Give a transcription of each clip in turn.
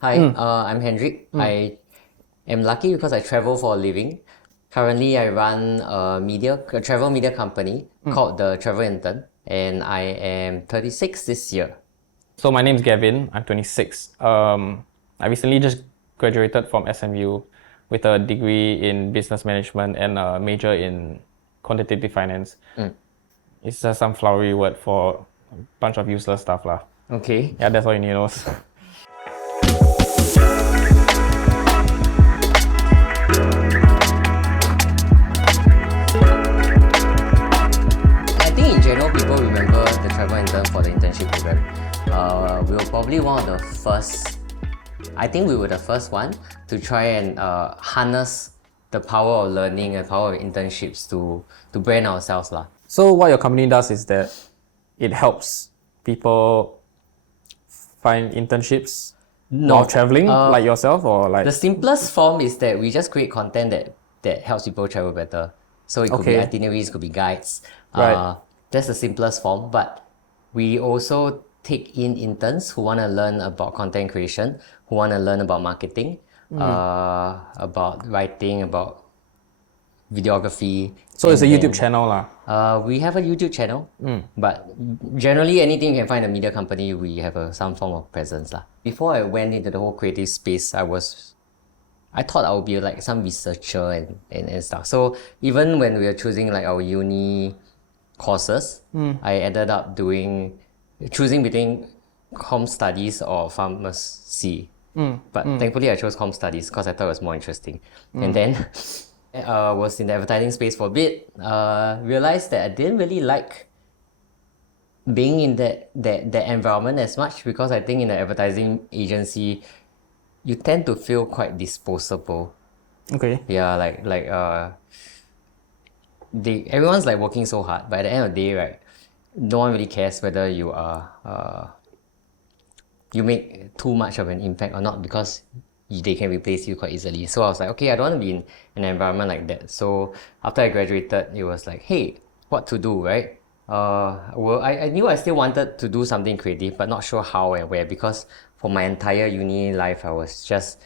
Hi, I'm Hendric. I am lucky because I travel for a living. Currently, I run a travel media company called the Travel Intern, and I am 36 this year. So my name's Gavin. I'm 26. I recently just graduated from SMU with a degree in business management and a major in quantitative finance. It's just some flowery word for a bunch of useless stuff lah. Okay. Yeah, that's all you need to know. I think in general, people remember the Travel Intern for the internship program. We were probably one of the first. I think we were the first one to try and harness the power of learning and power of internships to brand ourselves lah. So what your company does is that it helps people find internships while traveling, like yourself, or like The simplest form is that we just create content that helps people travel better. So it could be itineraries, could be guides. Right. That's the simplest form. But we also take in interns who want to learn about content creation, who want to learn about marketing, about writing, about videography. so it's a YouTube channel lah. We have a YouTube channel, but generally anything you can find a media company, we have some form of presence lah. Before I went into the whole creative space, I thought I would be like some researcher and stuff. So even when we were choosing like our uni courses, I ended up choosing between comm studies or pharmacy. But thankfully I chose comm studies because I thought it was more interesting. And then was in the advertising space for a bit. Realized that I didn't really like being in that environment as much because I think in the advertising agency, you tend to feel quite disposable. Okay. Yeah, everyone's like working so hard, but at the end of the day, right, no one really cares whether you are you make too much of an impact or not because they can replace you quite easily. So I was like, okay, I don't want to be in an environment like that. So after I graduated, it was like, hey, what to do, right? I knew I still wanted to do something creative, but not sure how and where because for my entire uni life, I was just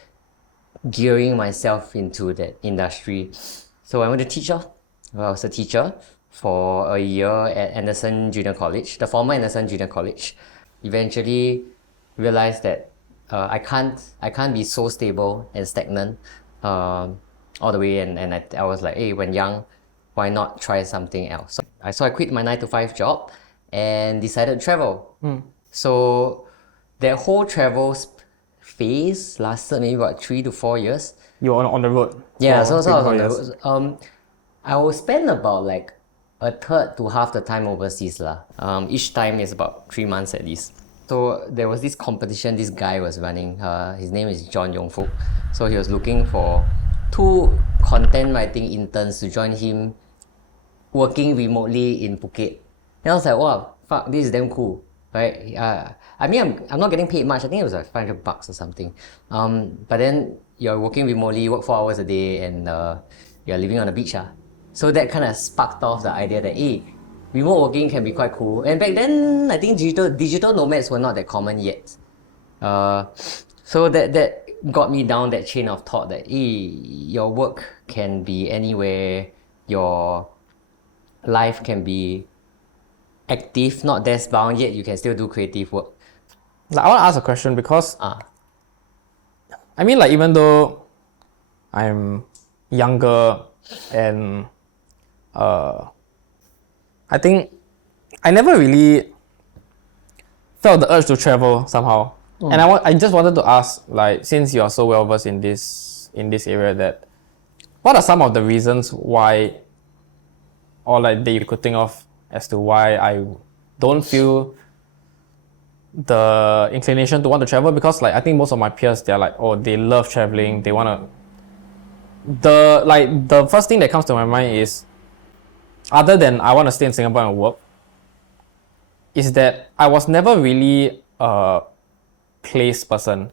gearing myself into that industry. So I went to teach. I was a teacher for a year at Anderson Junior College, the former Anderson Junior College. Eventually realized that I can't be so stable and stagnant all the way, and I was like, hey, when young, why not try something else? So I quit my 9-to-5 job and decided to travel. So that whole travel phase lasted maybe about 3 to 4 years. You were on the road. Yeah, so I was on the road. I will spend about like a third to half the time overseas lah. Each time is about 3 months at least. So there was this competition this guy was running. His name is John Yongfuk. So he was looking for 2 content writing interns to join him working remotely in Phuket. And I was like, wow, fuck, this is damn cool, right? I mean, I'm not getting paid much. I think it was like $500 or something. But then you're working remotely, work 4 hours a day, and you're living on the beach. So that kind of sparked off the idea that, hey, remote working can be quite cool. And back then, I think digital nomads were not that common yet. So that got me down that chain of thought that, hey, your work can be anywhere, your life can be active, not desk bound, yet you can still do creative work. Like, I want to ask a question because I mean, like, even though I'm younger and I think I never really felt the urge to travel somehow. And I just wanted to ask, like, since you are so well versed in this area, that what are some of the reasons why, or like that you could think of as to why I don't feel the inclination to want to travel? Because like I think most of my peers, they're like, oh, they love traveling, they want to. The first thing that comes to my mind is, other than I want to stay in Singapore and work, is that I was never really a place person.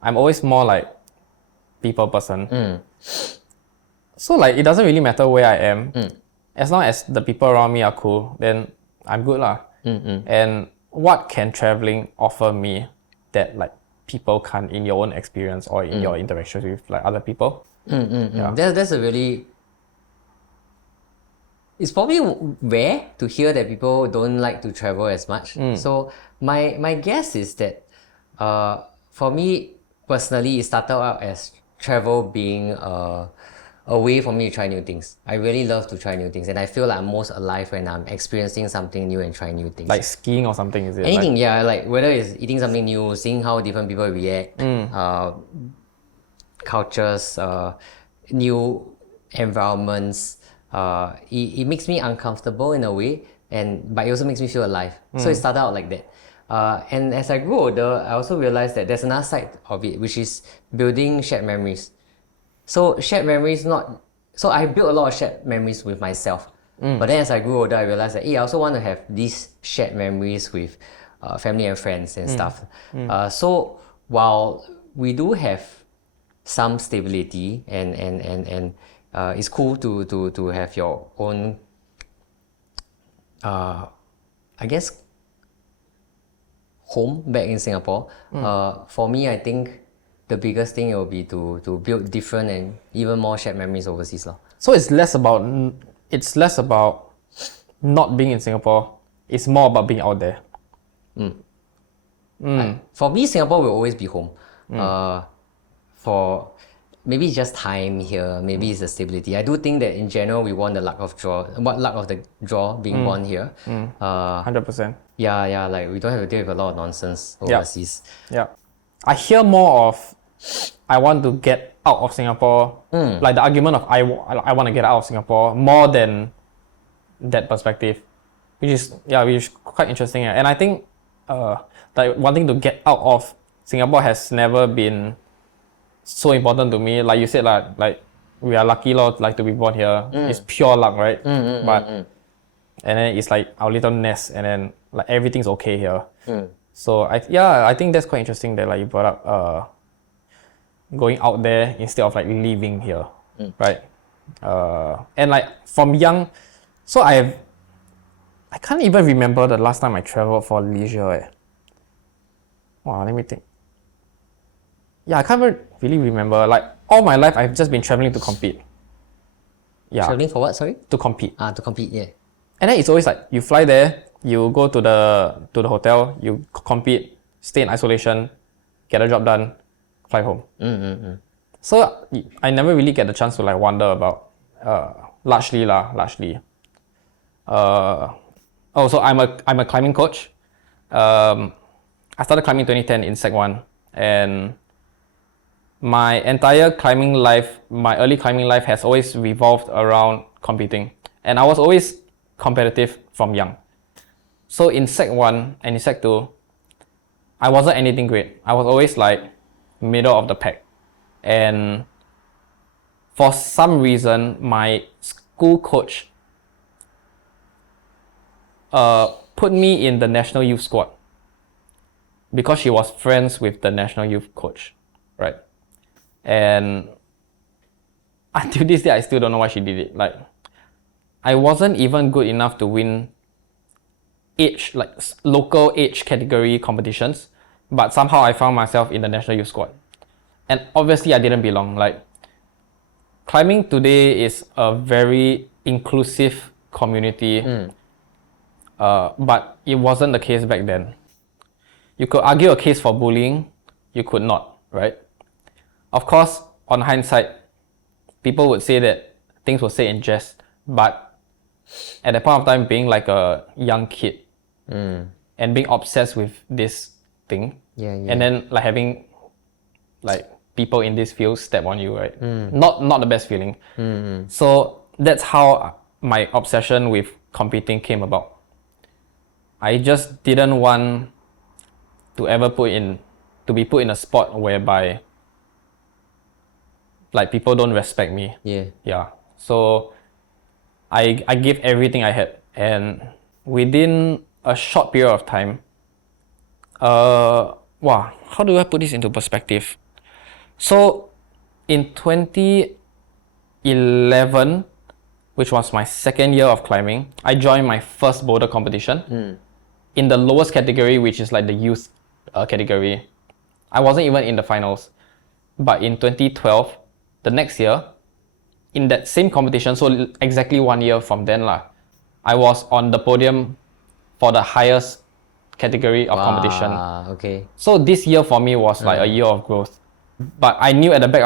I'm always more like people person. So like it doesn't really matter where I am. As long as the people around me are cool, then I'm good lah. And what can traveling offer me that like people can't in your own experience or in your interactions with like other people. Yeah. That's a really. It's probably rare to hear that people don't like to travel as much. So my guess is that, for me personally, it started out as travel being a way for me to try new things. I really love to try new things, and I feel like I'm most alive when I'm experiencing something new and trying new things. Like skiing or something, is it? Anything, yeah, like whether it's eating something new, seeing how different people react, cultures, new environments. It makes me uncomfortable in a way, but it also makes me feel alive. So it started out like that. And as I grew older, I also realized that there's another side of it, which is building shared memories. So shared memories so I built a lot of shared memories with myself. But then as I grew older, I realized that I also want to have these shared memories with family and friends and stuff. So while we do have some stability and it's cool to have your own, I guess, home back in Singapore. For me, I think the biggest thing will be to build different and even more shared memories overseas. So it's less about not being in Singapore. It's more about being out there. For me, Singapore will always be home. For maybe it's just time here, maybe it's the stability. I do think that in general we want the luck of the draw being born here. 100%. Yeah, like we don't have to deal with a lot of nonsense overseas. Yeah. I hear more of I want to get out of Singapore, like the argument of I want to get out of Singapore more than that perspective, which is quite interesting. And I think like wanting to get out of Singapore has never been so important to me. Like you said, like we are lucky like to be born here. It's pure luck, right? And then it's like our little nest, and then like everything's okay here. So I think that's quite interesting that like you brought up going out there instead of like living here, right? And like from young, so I can't even remember the last time I traveled for leisure. Wow, let me think. Yeah, I can't really remember. Like all my life, I've just been traveling to compete. Yeah. Traveling for what? Sorry. To compete. To compete. Yeah. And then it's always like you fly there, you go to the hotel, you compete, stay in isolation, get a job done, fly home. So I never really get the chance to like wander about. Largely. So I'm a climbing coach. I started climbing in 2010 in Sec 1, and my entire climbing life, my early climbing life has always revolved around competing. And I was always competitive from young. So in Sec 1 and in Sec 2, I wasn't anything great. I was always like middle of the pack. And for some reason, my school coach put me in the national youth squad because she was friends with the national youth coach, right? And until this day, I still don't know why she did it. Like, I wasn't even good enough to win local age category competitions, but somehow I found myself in the national youth squad. And obviously I didn't belong. Like, climbing today is a very inclusive community, but it wasn't the case back then. You could argue a case for bullying, you could not, right? Of course, on hindsight, people would say that things were said in jest, but at that point of time, being like a young kid and being obsessed with this thing, and then like having like people in this field step on you, right? Not the best feeling. So that's how my obsession with competing came about. I just didn't want to ever be put in a spot whereby like people don't respect me. Yeah. So I gave everything I had, and within a short period of time, how do I put this into perspective? So in 2011, which was my second year of climbing, I joined my first boulder competition in the lowest category, which is like the youth category. I wasn't even in the finals. But in 2012, the next year, in that same competition, so exactly 1 year from then lah, I was on the podium for the highest category of competition. Okay. So this year for me was like a year of growth. But I knew at the back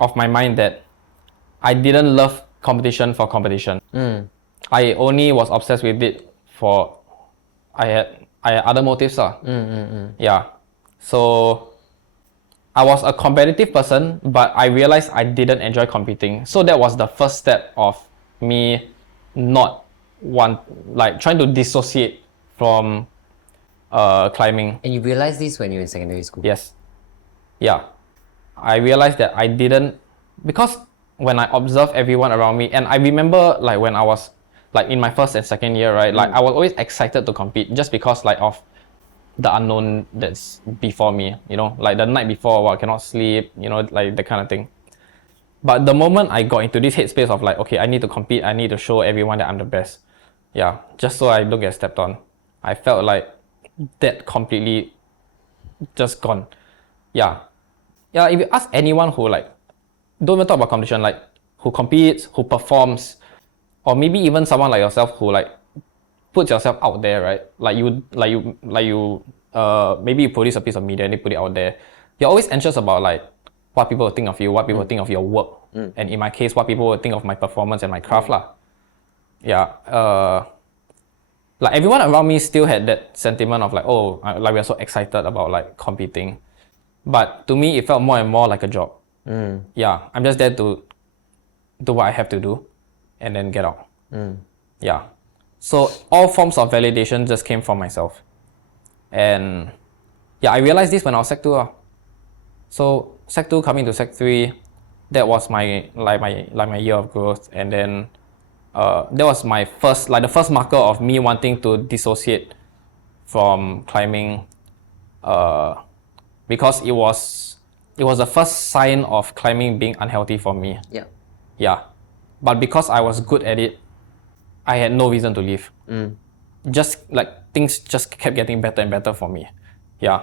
of my mind that I didn't love competition for competition. I only was obsessed with it for I had other motives lah. Yeah. So I was a competitive person, but I realized I didn't enjoy competing. So that was the first step of me not trying to dissociate from climbing. And you realized this when you were in secondary school? Yes. Yeah. I realized that I didn't, because when I observed everyone around me, and I remember like when I was like in my first and second year, right? Like I was always excited to compete just because like of the unknown that's before me, you know, like the night before, I cannot sleep, you know, like that kind of thing. But the moment I got into this headspace of like, okay, I need to compete, I need to show everyone that I'm the best. Yeah, just so I don't get stepped on. I felt like that completely just gone. Yeah. Yeah, if you ask anyone who like, don't even talk about competition, like who competes, who performs, or maybe even someone like yourself who like puts yourself out there, right? Maybe you produce a piece of media and you put it out there. You're always anxious about like what people will think of you, what people think of your work, and in my case, what people will think of my performance and my craft lah. Yeah. Like everyone around me still had that sentiment of like, oh, like we're so excited about like competing, but to me it felt more and more like a job. Yeah, I'm just there to do what I have to do, and then get out. Yeah. So all forms of validation just came from myself. And yeah, I realized this when I was Sec 2. So Sec 2 coming to Sec 3, that was my year of growth. And then that was my the first marker of me wanting to dissociate from climbing, because it was the first sign of climbing being unhealthy for me. Yeah. Yeah. But because I was good at it, I had no reason to leave. Just like things just kept getting better and better for me. Yeah.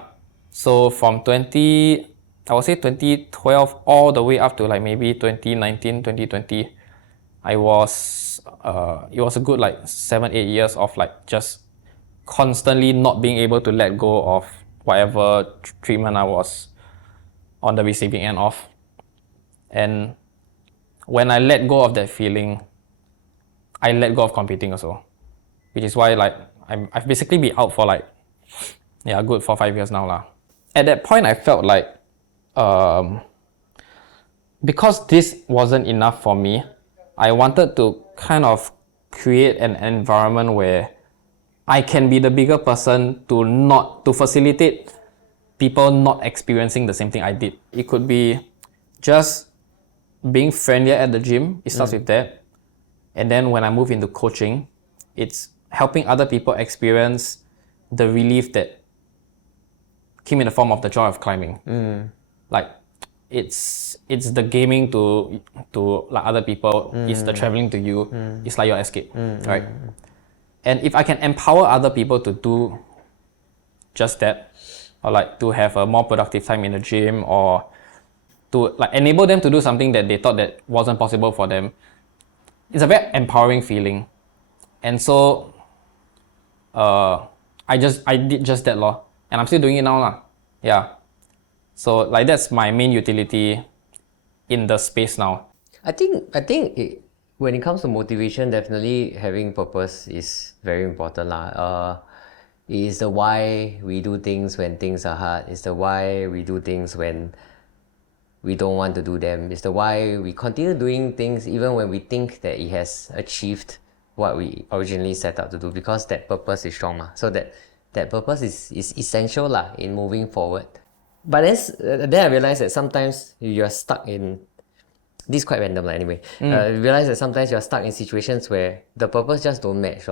So from 2012 all the way up to like maybe 2019, 2020, it was a good like 7-8 years of like just constantly not being able to let go of whatever treatment I was on the receiving end of. And when I let go of that feeling, I let go of competing also, which is why like I've basically been out for like good 4-5 years now lah. At that point, I felt like because this wasn't enough for me, I wanted to kind of create an environment where I can be the bigger person to facilitate people not experiencing the same thing I did. It could be just being friendlier at the gym. It starts with that. And then when I move into coaching, it's helping other people experience the relief that came in the form of the joy of climbing. Like it's the gaming to like other people, it's the traveling to you, it's like your escape, right? And if I can empower other people to do just that, or like to have a more productive time in the gym, or to like enable them to do something that they thought that wasn't possible for them, it's a very empowering feeling. And so I did just that law, and I'm still doing it now lah. Yeah. So like that's my main utility in the space now. I think when it comes to motivation, definitely having purpose is very important lah. It is the why we do things when things are hard. It's the why we do things when we don't want to do them. It's the why we continue doing things even when we think that it has achieved what we originally set out to do, because that purpose is strong lah. So that purpose is essential lah in moving forward. But then I realized that sometimes you're stuck in, this is quite random lah anyway. I realized that sometimes you're stuck in situations where the purpose just don't match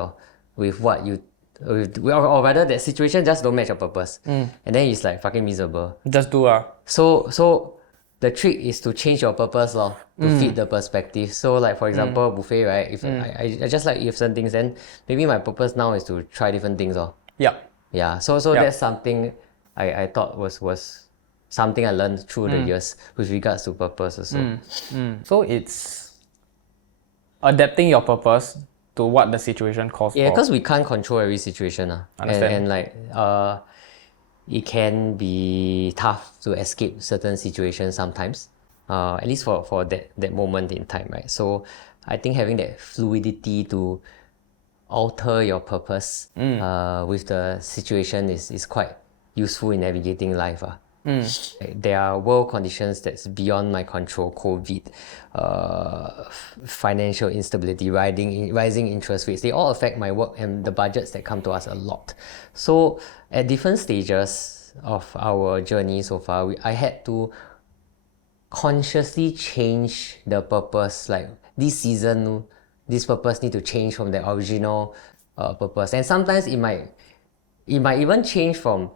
with what you, or rather that situation just don't match your purpose. And then it's like fucking miserable. Just do So the trick is to change your purpose to fit the perspective. So like for example, buffet, right? If I just like eat certain things, then maybe my purpose now is to try different things. Yeah. Yeah. So that's something I thought was something I learned through the years with regards to purpose also. So it's adapting your purpose to what the situation calls Yeah, for. because we can't control every situation. Understand. And it can be tough to escape certain situations sometimes, at least for that moment in time, right? So I think having that fluidity to alter your purpose with the situation is quite useful in navigating life. There are world conditions that's beyond my control: COVID, financial instability, rising interest rates. They all affect my work and the budgets that come to us a lot. So at different stages of our journey so far, I had to consciously change the purpose. Like this season, this purpose need to change from the original purpose, and sometimes it might even change from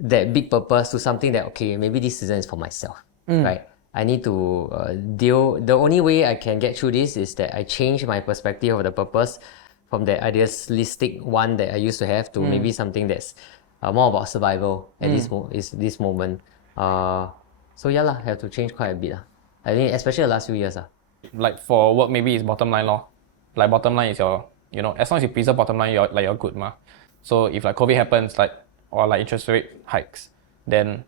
that big purpose to something that, okay, maybe this season is for myself, right? I need to the only way I can get through this is that I change my perspective of the purpose from the idealistic one that I used to have to maybe something that's more about survival at this moment. So yeah lah, have to change quite a bit lah. I think especially the last few years. Like for work, maybe it's bottom line law. Like bottom line is your, as long as you preserve bottom line, you're good ma. So if like COVID happens, or interest rate hikes, then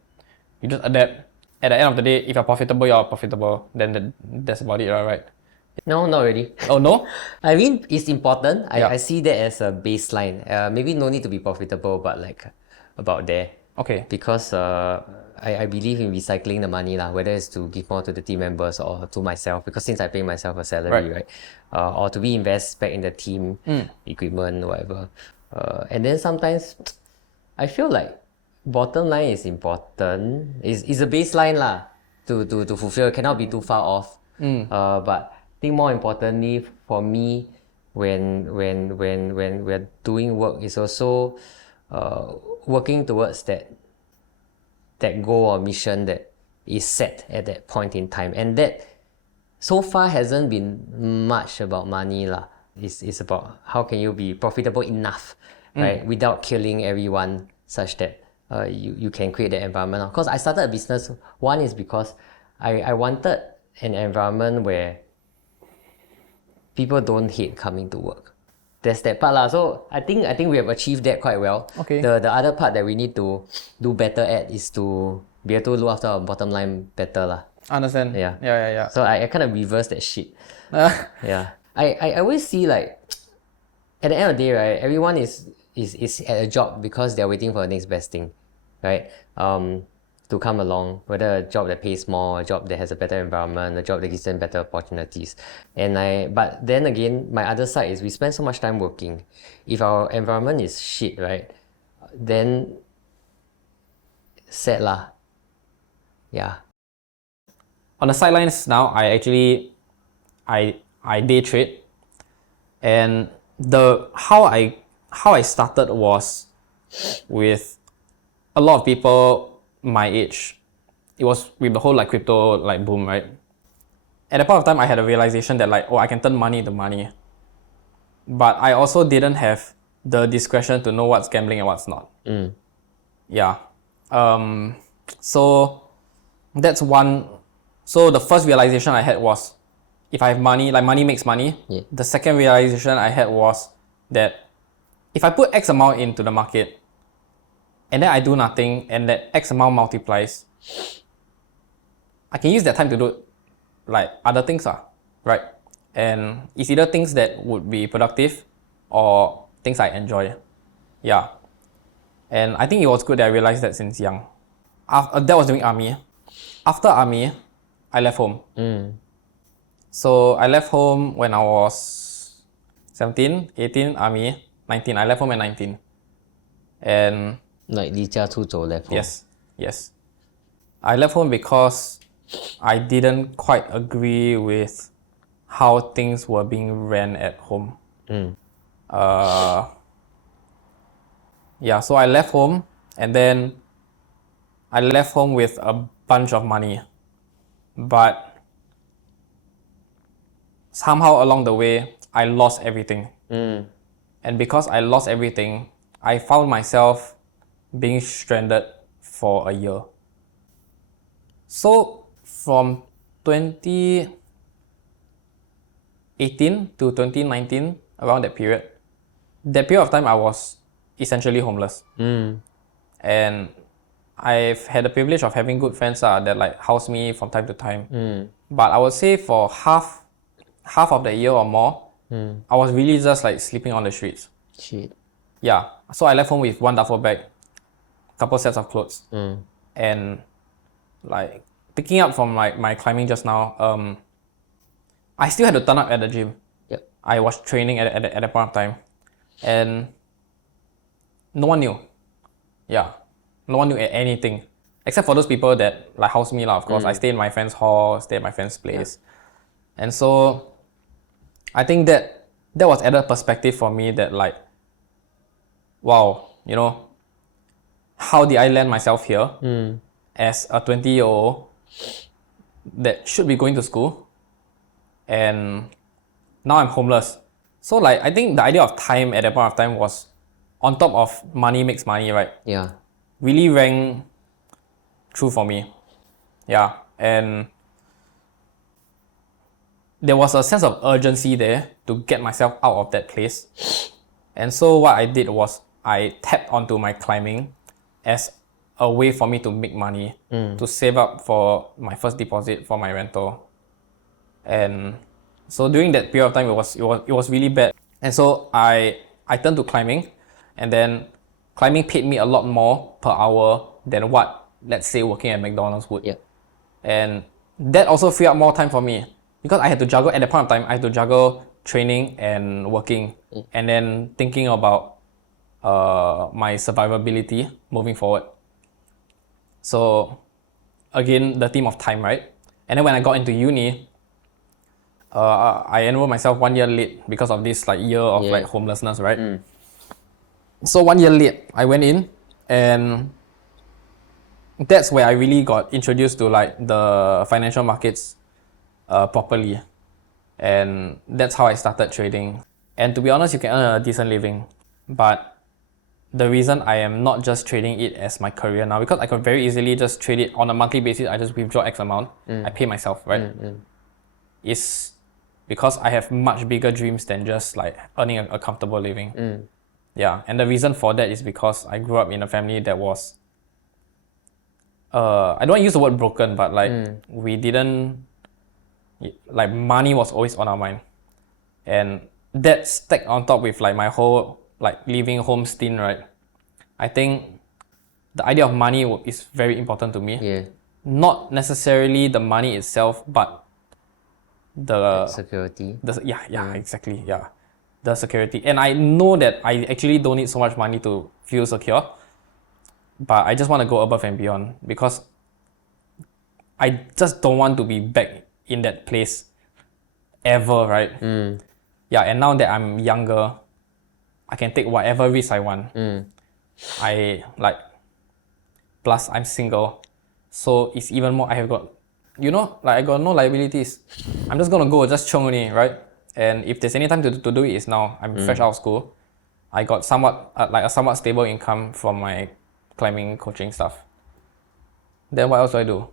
you just adapt. At the end of the day, if you're profitable, then that's about it, right? No, not really. Oh no? I mean, it's important. Yeah. I see that as a baseline. Maybe no need to be profitable, but like about there. Okay. Because I believe in recycling the money lah, whether it's to give more to the team members or to myself, because since I pay myself a salary, right? Or to reinvest back in the team, equipment, whatever. And then sometimes I feel like bottom line is important. Is a baseline lah to fulfill. Cannot be too far off. But I think more importantly for me, when we're doing work, is also working towards that goal or mission that is set at that point in time, and that so far hasn't been much about money lah. It's about how can you be profitable enough, right, without killing everyone, such that you can create that environment. Because I started a business, one is because I wanted an environment where people don't hate coming to work. There's that part lah. So I think we have achieved that quite well. Okay. The other part that we need to do better at is to be able to look after our bottom line better lah. Understand. Yeah. So I kind of reverse that shit. Yeah. I always see like at the end of the day, right, everyone is at a job because they're waiting for the next best thing, right? To come along, whether a job that pays more, a job that has a better environment, a job that gives them better opportunities. But then again, my other side is we spend so much time working. If our environment is shit, right, then sad lah. Yeah. On the sidelines now, I day trade, and how I started was with a lot of people my age. It was with the whole crypto boom, right? At that point of time, I had a realization that I can turn money into money, but I also didn't have the discretion to know what's gambling and what's not. Yeah. So that's one. So the first realization I had was, if I have money, money makes money. Yeah. The second realization I had was that if I put X amount into the market and then I do nothing and that X amount multiplies, I can use that time to do other things, right? And it's either things that would be productive or things I enjoy. Yeah. And I think it was good that I realized that since young. That was during army. After army, I left home. So I left home when I was 17, 18, army, 19. I left home at 19. And离家出走 left home. Yes. I left home because I didn't quite agree with how things were being ran at home. So I left home, and then I left home with a bunch of money. But somehow along the way, I lost everything. And because I lost everything, I found myself being stranded for a year. So from 2018 to 2019, around that period of time I was essentially homeless. And I've had the privilege of having good friends that like house me from time to time. But I would say for half of the year or more, I was really just like sleeping on the streets. Shit. Yeah. So I left home with one duffel bag, couple sets of clothes, and like picking up from like my climbing just now, I still had to turn up at the gym. Yep. I was training at that point of time, and no one knew. Yeah, no one knew anything except for those people that like house me lah. Of course, I stay in my friend's hall, stay at my friend's place, and so I think that was added perspective for me that like, wow, you know, how did I land myself here as a 20-year-old that should be going to school, and now I'm homeless. So like I think the idea of time at that point of time was on top of money makes money, right? Yeah. Really rang true for me. Yeah. And there was a sense of urgency there to get myself out of that place. And so what I did was I tapped onto my climbing as a way for me to make money, to save up for my first deposit for my rental. And so during that period of time, it was really bad. And so I turned to climbing, and then climbing paid me a lot more per hour than what, let's say, working at McDonald's would. Yeah. And that also freed up more time for me because I had to juggle at that point of time. I had to juggle training and working, and then thinking about my survivability moving forward. So again, the theme of time, right? And then when I got into uni, I enrolled myself 1 year late because of this like year of like homelessness, right? So 1 year late, I went in, and that's where I really got introduced to like the financial markets properly, and that's how I started trading. And to be honest, you can earn a decent living, but the reason I am not just trading it as my career now, because I could very easily just trade it on a monthly basis. I just withdraw X amount, I pay myself, right? Is because I have much bigger dreams than just like earning a comfortable living. Yeah, and the reason for that is because I grew up in a family that was I don't want to use the word broken, but like we didn't, like money was always on our mind, and that stacked on top with like my whole like leaving home stint, right? I think the idea of money is very important to me. Yeah. Not necessarily the money itself, but the Security. exactly, the security. And I know that I actually don't need so much money to feel secure, but I just want to go above and beyond because I just don't want to be back in that place ever, right? Yeah, and now that I'm younger, I can take whatever risk I want. I like, plus I'm single, so it's even more. I have got, you know, like I got no liabilities. I'm just gonna go, just chung only, right? And if there's any time to do it, it's now. I'm fresh out of school. I got somewhat like a somewhat stable income from my climbing coaching stuff. Then what else do I do?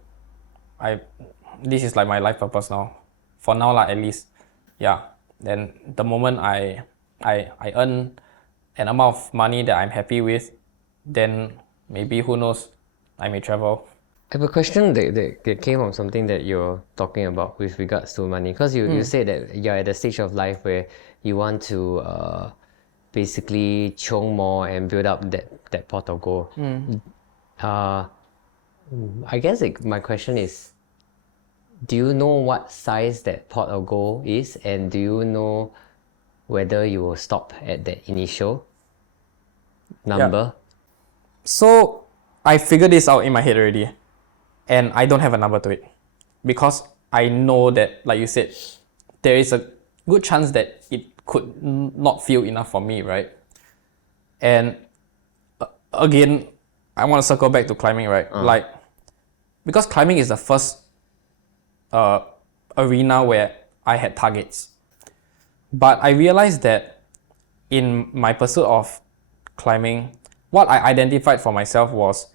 This is like my life purpose now. For now, like at least, yeah. Then the moment I earn an amount of money that I'm happy with, then maybe, who knows, I may travel. I have a question that came from something that you're talking about with regards to money. Because you said that you're at a stage of life where you want to basically chung more and build up that pot of gold. I guess my question is, do you know what size that pot of gold is? And do you know whether you will stop at that initial number? So I figured this out in my head already, and I don't have a number to it because I know that, like you said, there is a good chance that it could not feel enough for me, right? And again, I want to circle back to climbing, right? Like, because climbing is the first arena where I had targets, but I realized that in my pursuit of climbing, what I identified for myself was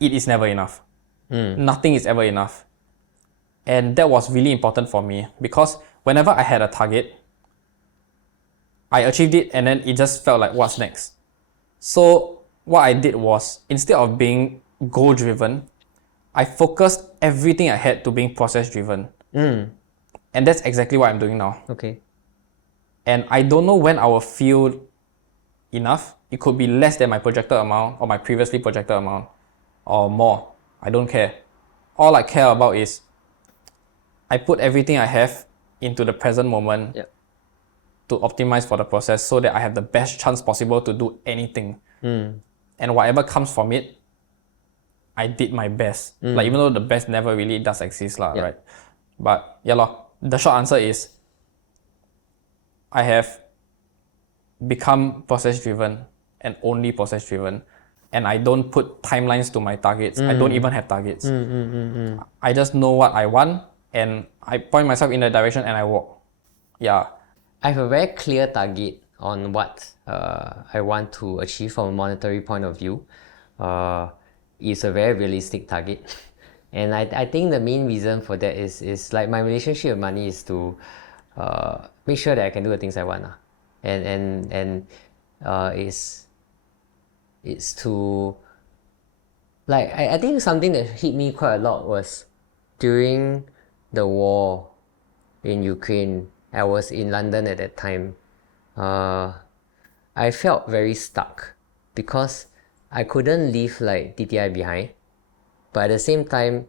it is never enough. Nothing is ever enough. And that was really important for me because whenever I had a target, I achieved it and then it just felt like what's next. So what I did was, instead of being goal driven, I focused everything I had to being process driven. And that's exactly what I'm doing now. Okay. And I don't know when I will feel enough. It could be less than my projected amount or my previously projected amount or more. I don't care. All I care about is I put everything I have into the present moment to optimize for the process so that I have the best chance possible to do anything. And whatever comes from it, I did my best. Like, even though the best never really does exist, right? But the short answer is I have become process driven and only process driven. And I don't put timelines to my targets. I don't even have targets. I just know what I want and I point myself in that direction and I walk. Yeah. I have a very clear target on what I want to achieve from a monetary point of view. It's a very realistic target. And I think the main reason for that is like my relationship with money is to make sure that I can do the things I want. And it's to, like, I think something that hit me quite a lot was during the war in Ukraine. I was in London at that time. I felt very stuck because I couldn't leave like TTI behind, but at the same time,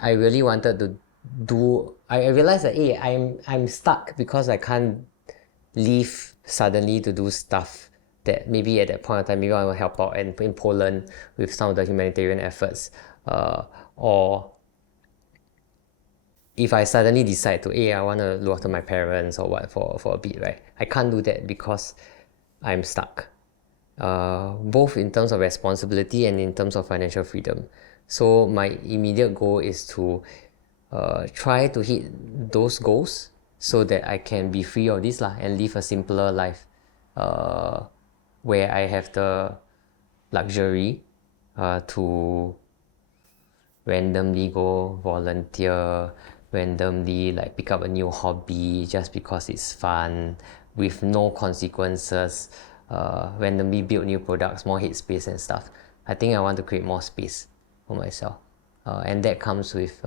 I really wanted to do. I realized that I'm stuck because I can't leave suddenly to do stuff that maybe at that point of time maybe I want to help out and in Poland with some of the humanitarian efforts, or if I suddenly decide to, I want to look after my parents or what for a bit, right? I can't do that because I'm stuck, both in terms of responsibility and in terms of financial freedom. So my immediate goal is to try to hit those goals so that I can be free of this and live a simpler life, where I have the luxury to randomly go volunteer, randomly like pick up a new hobby just because it's fun with no consequences, randomly build new products, more headspace and stuff. I think I want to create more space for myself, and that comes with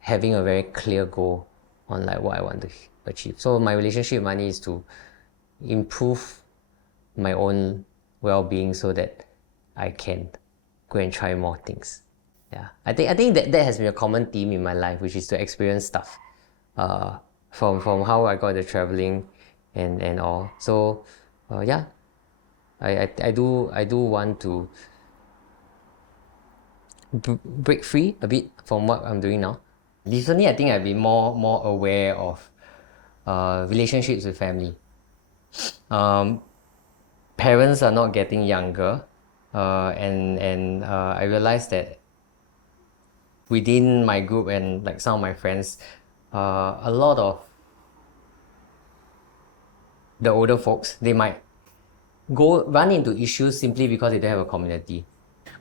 having a very clear goal on like what I want to achieve. So my relationship with money is to improve my own well-being so that I can go and try more things. Yeah, I think that has been a common theme in my life, which is to experience stuff, from how I got into traveling and all. So I do want to break free a bit from what I'm doing now. Recently, I think I've been more aware of relationships with family. Parents are not getting younger, and I realized that within my group and like some of my friends, a lot of the older folks, they might run into issues simply because they don't have a community.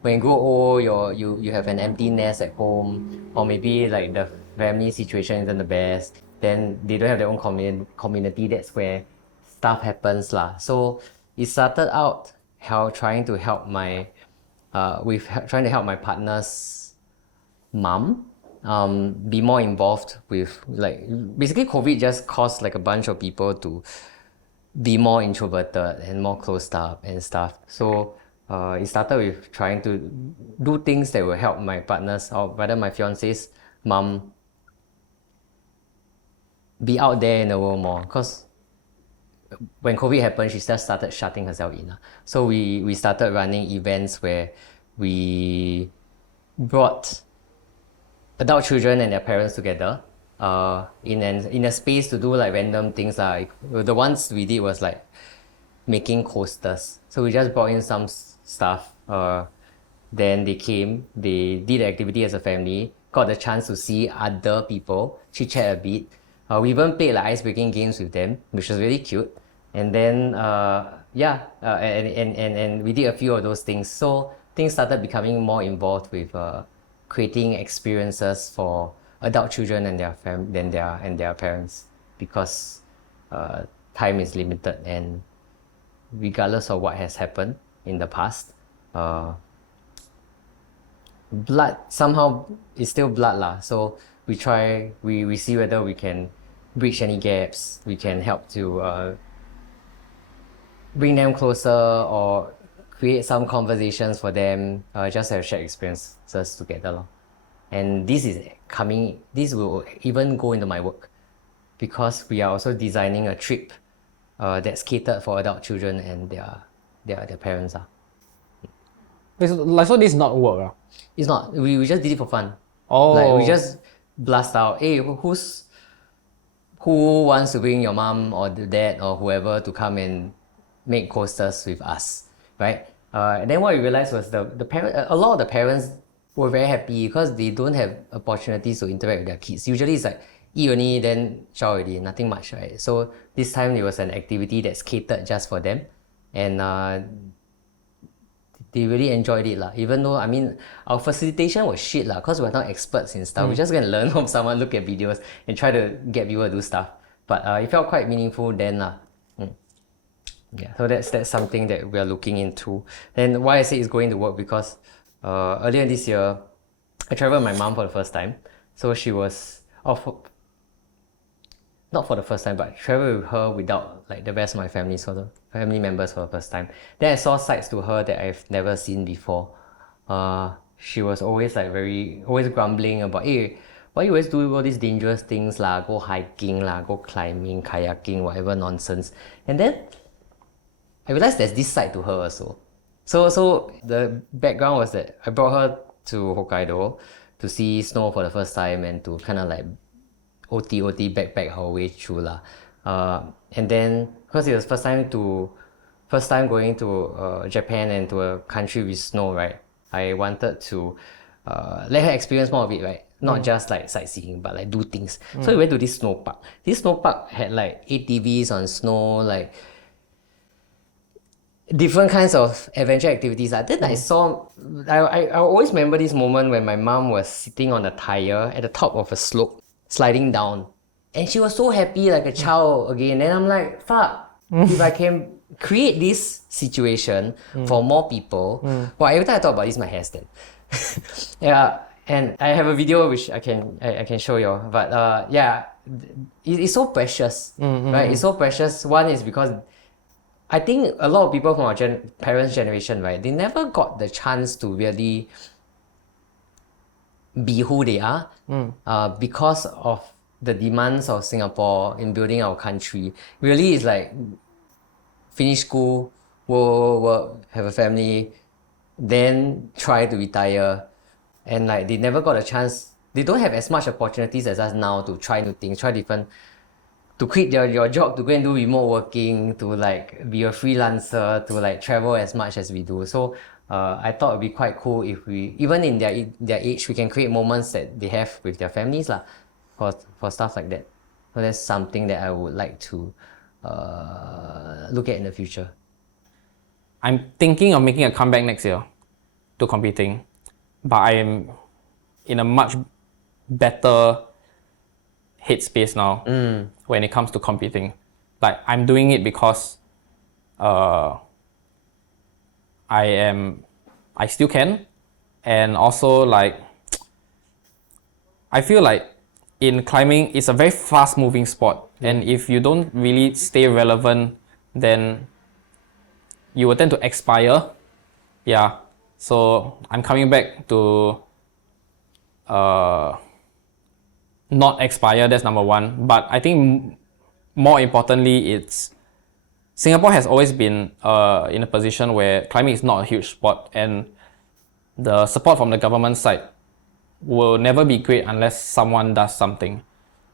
When you grow old, you have an empty nest at home, or maybe like the family situation isn't the best, then they don't have their own community. That's where stuff happens lah. So it started out trying to help my partner's mom be more involved with, like, basically COVID just caused like a bunch of people to be more introverted and more closed up and stuff. So it started with trying to do things that will help my partner's, or rather my fiance's mom, be out there in the world more. Because when COVID happened, she just started shutting herself in. So we started running events where we brought adult children and their parents together in a space to do like random things. Like the ones we did was like making coasters. So we just brought in some stuff. Then they came, they did the activity as a family, got the chance to see other people, chit-chat a bit. We even played like ice-breaking games with them, which was really cute. And then and we did a few of those things. So things started becoming more involved with creating experiences for adult children and their parents, because time is limited, and regardless of what has happened in the past, blood somehow is still blood lah. So we see whether we can bridge any gaps, we can help to bring them closer or create some conversations for them, just have shared experiences together lor. And this will even go into my work, because we are also designing a trip that's catered for adult children and their parents. So this is not work. It's not. We just did it for fun. Oh. Like we just blast out, hey, who wants to bring your mom or the dad or whoever to come and make coasters with us, right? And then what we realized was a lot of the parents were very happy because they don't have opportunities to interact with their kids. Usually it's like eat only, then shower already, nothing much, right? So this time it was an activity that's catered just for them, and they really enjoyed it lah. Even though, I mean, our facilitation was shit lah, because we're not experts in stuff. We're just gonna learn from someone, look at videos, and try to get people to do stuff. But it felt quite meaningful then lah. Yeah, so that's something that we are looking into. And why I say it's going to work, because earlier this year, I traveled with my mom for the first time. So she was not for the first time, but travel with her without like the rest of my family, so the family members for the first time. Then I saw sides to her that I've never seen before. She was always always grumbling about, hey, why you always do all these dangerous things lah, go hiking lah, go climbing, kayaking, whatever nonsense. And then I realized there's this side to her also. So the background was that I brought her to Hokkaido to see snow for the first time and to kind of like OT backpack her way through lah. And then because it was first time going to Japan and to a country with snow, right? I wanted to let her experience more of it, right? Not just like sightseeing, but like do things. So we went to this snow park. This snow park had like ATVs on snow, like different kinds of adventure activities. Then I always remember this moment when my mom was sitting on a tire at the top of a slope, sliding down. And she was so happy, like a child again. And I'm like, fuck, if I can create this situation for more people. Well, every time I talk about this, my hair stand. Yeah, and I have a video which I can show you. But yeah, it's so precious, right? It's so precious. One is because I think a lot of people from our parents' generation, right, they never got the chance to really be who they are because of the demands of Singapore in building our country. Really, it's like finish school, work, have a family, then try to retire, and like they never got a chance. They don't have as much opportunities as us now to try new things, to quit your job, to go and do remote working, to like be a freelancer, to like travel as much as we do. So I thought it'd be quite cool if we, even in their age, we can create moments that they have with their families lah, for stuff like that. So that's something that I would like to look at in the future. I'm thinking of making a comeback next year to competing, but I am in a much better headspace now when it comes to competing. Like I'm doing it because I still can, and also like I feel like in climbing it's a very fast moving sport, and if you don't really stay relevant, then you will tend to expire. Yeah, so I'm coming back to not expire, that's number one. But I think more importantly, it's Singapore has always been in a position where climbing is not a huge sport, and the support from the government side will never be great unless someone does something,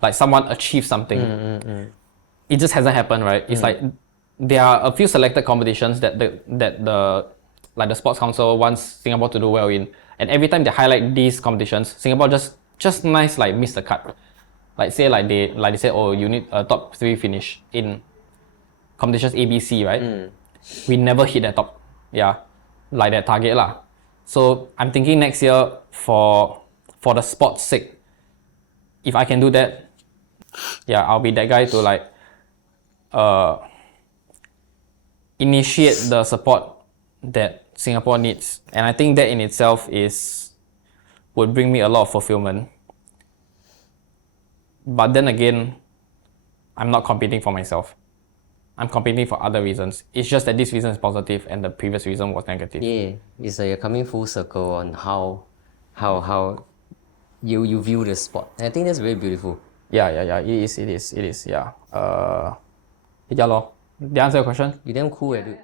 like someone achieves something. It just hasn't happened, right? It's like there are a few selected competitions that the sports council wants Singapore to do well in, and every time they highlight these competitions, Singapore just nice like miss the cut. Like say they say, oh, you need a top 3 finish in competitions ABC, right? We never hit that top, like that target lah. So I'm thinking next year for for the sport's sake, if I can do that, yeah, I'll be that guy to like initiate the support that Singapore needs. And I think that in itself would bring me a lot of fulfillment. But then again, I'm not competing for myself. I'm competing for other reasons. It's just that this reason is positive and the previous reason was negative. Yeah, it's like you're coming full circle on how you view the sport. And I think that's very beautiful. Yeah. It is. Yeah. Yeah lor. Did I answer your question? You damn cool, dude.